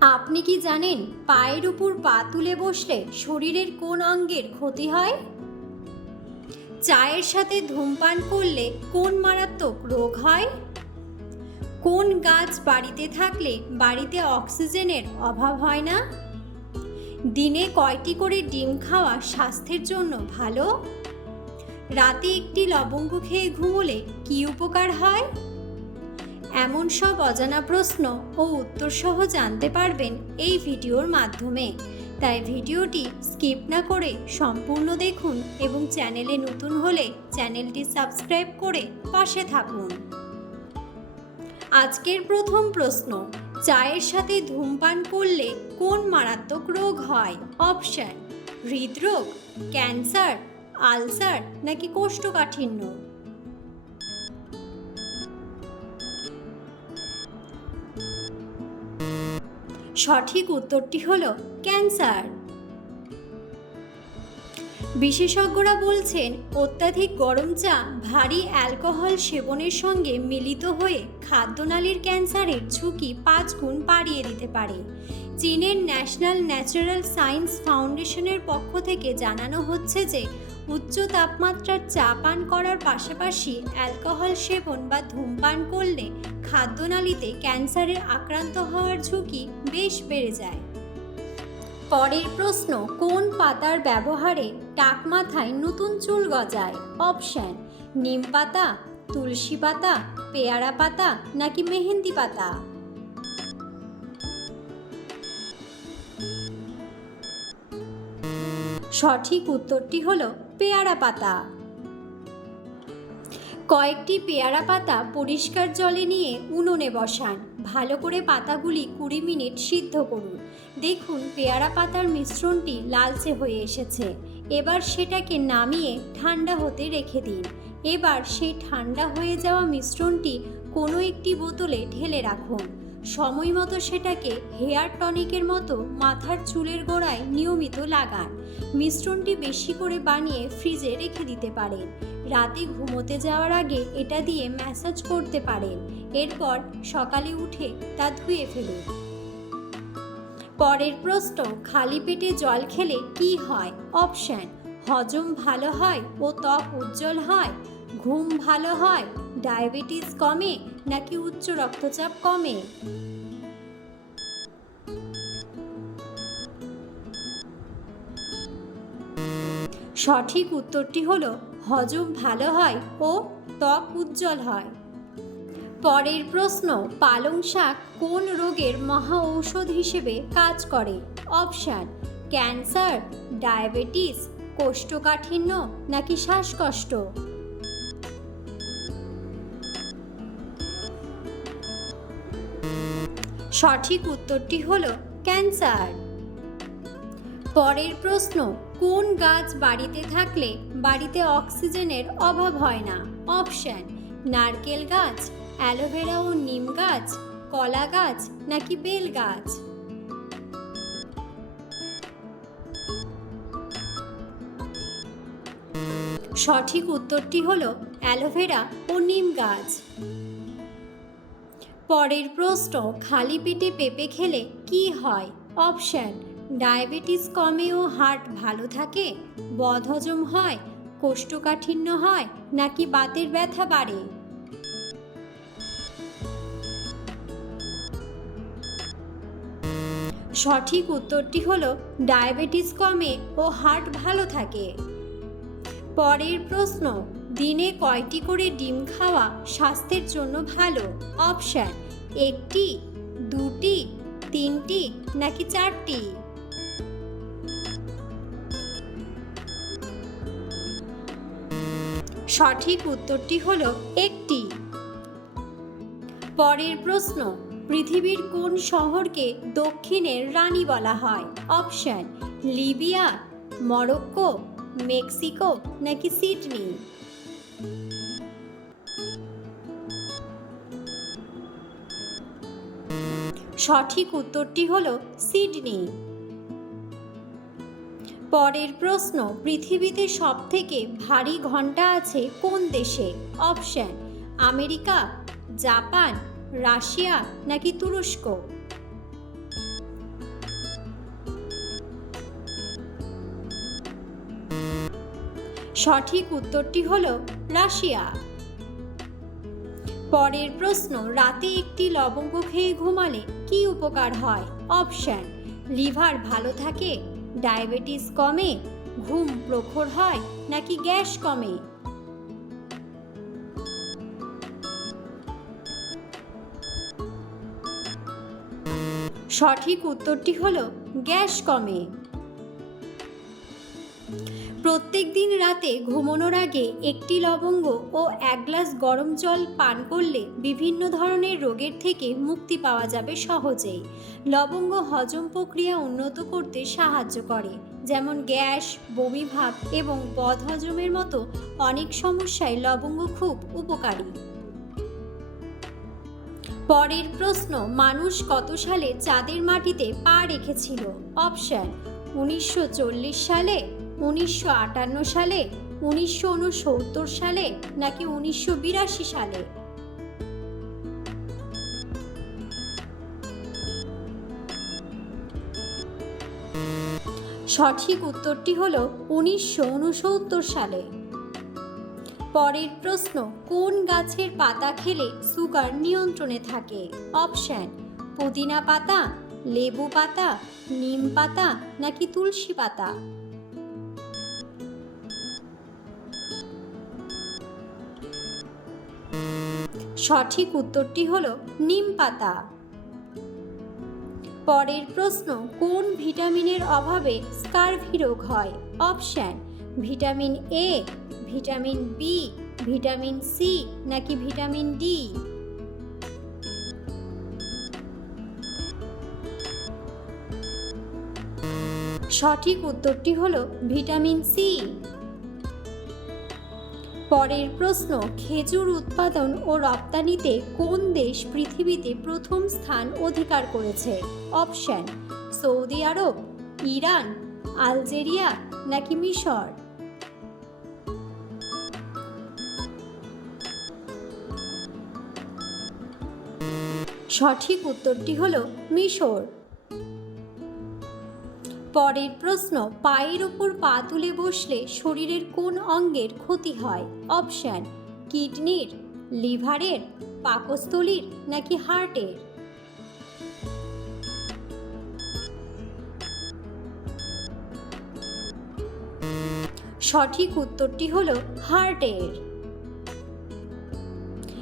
আপনি কি জানেন পায়ের উপর পা তুলে বসলে শরীরের কোন অঙ্গের ক্ষতি হয়? চায়ের সাথে ধূমপান করলে কোন মারাত্মক রোগ হয়? কোন গাছ বাড়িতে থাকলে বাড়িতে অক্সিজেনের অভাব হয় না? দিনে কয়টি করে ডিম খাওয়া স্বাস্থ্যের জন্য ভালো? রাতে একটি লবঙ্গ খেয়ে ঘুমোলে কী উপকার হয়? এমন সব অজানা প্রশ্ন ও উত্তর সহ জানতে পারবেন এই ভিডিওর মাধ্যমে। তাই ভিডিওটি স্কিপ না করে সম্পূর্ণ দেখুন এবং চ্যানেলে নতুন হলে চ্যানেলটি সাবস্ক্রাইব করে পাশে থাকুন। আজকের প্রথম প্রশ্ন, চায়ের সাথে ধূমপান করলে কোন মারাত্মক রোগ হয়? অপশন, হৃদরোগ, ক্যান্সার, আলসার নাকি কোষ্ঠকাঠিন্য? সঠিক উত্তরটি হল ক্যান্সার। বিশেষজ্ঞরা বলছেন, অত্যাধিক গরম চা ভারী অ্যালকোহল সেবনের সঙ্গে মিলিত হয়ে খাদ্যনালীর ক্যান্সারের ঝুঁকি পাঁচ গুণ বাড়িয়ে দিতে পারে। চীনের ন্যাশনাল ন্যাচারাল সায়েন্স ফাউন্ডেশনের পক্ষ থেকে জানানো হচ্ছে যে, উচ্চ তাপমাত্রার চা পান করার পাশাপাশি অ্যালকোহল সেবন বা ধূমপান করলে খাদ্যনালীতে ক্যান্সারের আক্রান্ত হওয়ার ঝুঁকি বেশ বেড়ে যায়। পরের প্রশ্ন, কোন পাতার ব্যবহারে টাক মাথায় নতুন চুল গজায়? অপশন, নিম পাতা, তুলসী পাতা, পেয়ারা পাতা নাকি মেহেন্দি পাতা? সঠিক উত্তরটি হলো পেয়ারা পাতা। কয়েকটি পেয়ারা পাতা পরিষ্কার জলে নিয়ে উনুনে বসান। ভালো করে পাতাগুলি কুড়ি মিনিট সিদ্ধ করুন। দেখুন পেয়ারা পাতার মিশ্রণটি লালচে হয়ে এসেছে। এবার সেটাকে নামিয়ে ঠান্ডা হতে রেখে দিন। এবার সেই ঠান্ডা হয়ে যাওয়া মিশ্রণটি কোনো একটি বোতলে ঢেলে রাখুন। সময় মতো সেটাকে হেয়ার টনিকের মতো মাথার চুলের গোড়ায় নিয়মিত লাগান। মিশ্রণটি বেশি করে বানিয়ে ফ্রিজে রেখে দিতে পারেন। রাতে ঘুমোতে যাওয়ার আগে এটা দিয়ে ম্যাসাজ করতে পারেন। এরপর সকালে উঠে তা ধুয়ে ফেলুন। পরের প্রশ্ন, খালি পেটে জল খেলে কি হয়? অপশান, হজম ভালো হয় ও ত্বক উজ্জ্বল হয়? ঘুম ভালো হয়, ডায়াবেটিস কমে নাকি উচ্চ রক্তচাপ কমে? সঠিক উত্তরটি হলো হজম ভালো হয় ও ত্বক উজ্জ্বল হয়। পরের প্রশ্ন, পালং শাক কোন রোগের মহা ঔষধ হিসেবে কাজ করে? অপশান, ক্যান্সার, ডায়াবেটিস, কোষ্ঠকাঠিন্য নাকি শ্বাসকষ্ট? সঠিক উত্তরটি হলো ক্যান্সার। পরের প্রশ্ন কোন গাছ বাড়িতে থাকলে বাড়িতে অক্সিজেনের অভাব হয় না? অপশন, নারকেল গাছ, অ্যালোভেরা ও নিম গাছ, কলা গাছ নাকি বেল গাছ? সঠিক উত্তরটি হলো অ্যালোভেরা ও নিম গাছ। পরের প্রশ্ন, খালি পেটে পেঁপে খেলে কি হয়? অপশন ডায়াবেটিস কমে ও হার্ট ভালো থাকে, বদহজম হয়, কোষ্ঠকাঠিন্য হয়, নাকি বাতের ব্যথা বাড়ে? সঠিক উত্তরটি হলো ডায়াবেটিস কমে ও হার্ট ভালো থাকে। পরের প্রশ্ন, দিনে কয়টি করে ডিম খাওয়া স্বাস্থ্যের জন্য ভালো? অপশান, একটি, দুটি, তিনটি, নাকি চারটি? সঠিক উত্তরটি হলো একটি। পরের প্রশ্ন, পৃথিবীর কোন শহরকে দক্ষিণের রানী বলা হয়? অপশন, লিবিয়া, মরক্কো, মেক্সিকো নাকি সিডনি? সঠিক উত্তরটি হলো সিডনি। পরের প্রশ্ন, পৃথিবীতে সবথেকে ভারী ঘণ্টা আছে কোন দেশে? অপশন, আমেরিকা, জাপান, রাশিয়া নাকি তুরস্ক? সঠিক উত্তরটি হল রাশিয়া। পরের প্রশ্ন, রাতে একটি লবঙ্গ খেয়ে ঘুমালে কি উপকার হয়? অপশন, লিভার ভালো থাকে ডায়াবেটিস কমে ঘুম প্রখর হয় নাকি গ্যাস কমে? সঠিক উত্তরটি হলো গ্যাস কমে। প্রত্যেক দিন রাতে ঘুমানোর আগে একটি লবঙ্গ ও এক গ্লাস গরম জল পান করলে বিভিন্ন ধরনের রোগের থেকে মুক্তি পাওয়া যাবে সহজেই। লবঙ্গ হজম প্রক্রিয়া উন্নত করতে সাহায্য করে, যেমন গ্যাস বমিভাব এবং বদহজমের মতো অনেক সমস্যায় লবঙ্গ খুব উপকারী। পরের প্রশ্ন, মানুষ কত সালে চাঁদের মাটিতে পা রেখেছিল? অপশন, উনিশশো সালে। উনিশশো আটান্ন সালে, উনিশশো উনসত্তর সালে নাকি উনিশশো বিরাশি সালে? সঠিক উত্তরটি হল উনিশশো উনসত্তর সালে। পরের প্রশ্ন, কোন গাছের পাতা খেলে সুগার নিয়ন্ত্রণে থাকে? অপশন, পুদিনা পাতা, লেবু পাতা, নিম পাতা নাকি তুলসী পাতা? সঠিক উত্তরটি হল নিম পাতা। পরের প্রশ্ন, কোন ভিটামিনের অভাবে স্কারভি রোগ হয়? Option, vitamin A, vitamin B, vitamin C নাকি ভিটামিন ডি? সঠিক উত্তরটি হল ভিটামিন সি। পরের প্রশ্ন, খেজুর উৎপাদন ও রপ্তানিতে কোন দেশ পৃথিবীতে প্রথম স্থান অধিকার করেছে? Option, Saudi Arab, Iran, Algeria নাকি মিশর? সঠিক উত্তরটি হল মিশর। পরের প্রশ্ন, পায়ের ওপর পা তুলে বসলে শরীরের কোন অঙ্গের ক্ষতি হয়? অপশান, কিডনির, লিভারের, পাকস্থলীর নাকি হার্টের? সঠিক উত্তরটি হল হার্টের।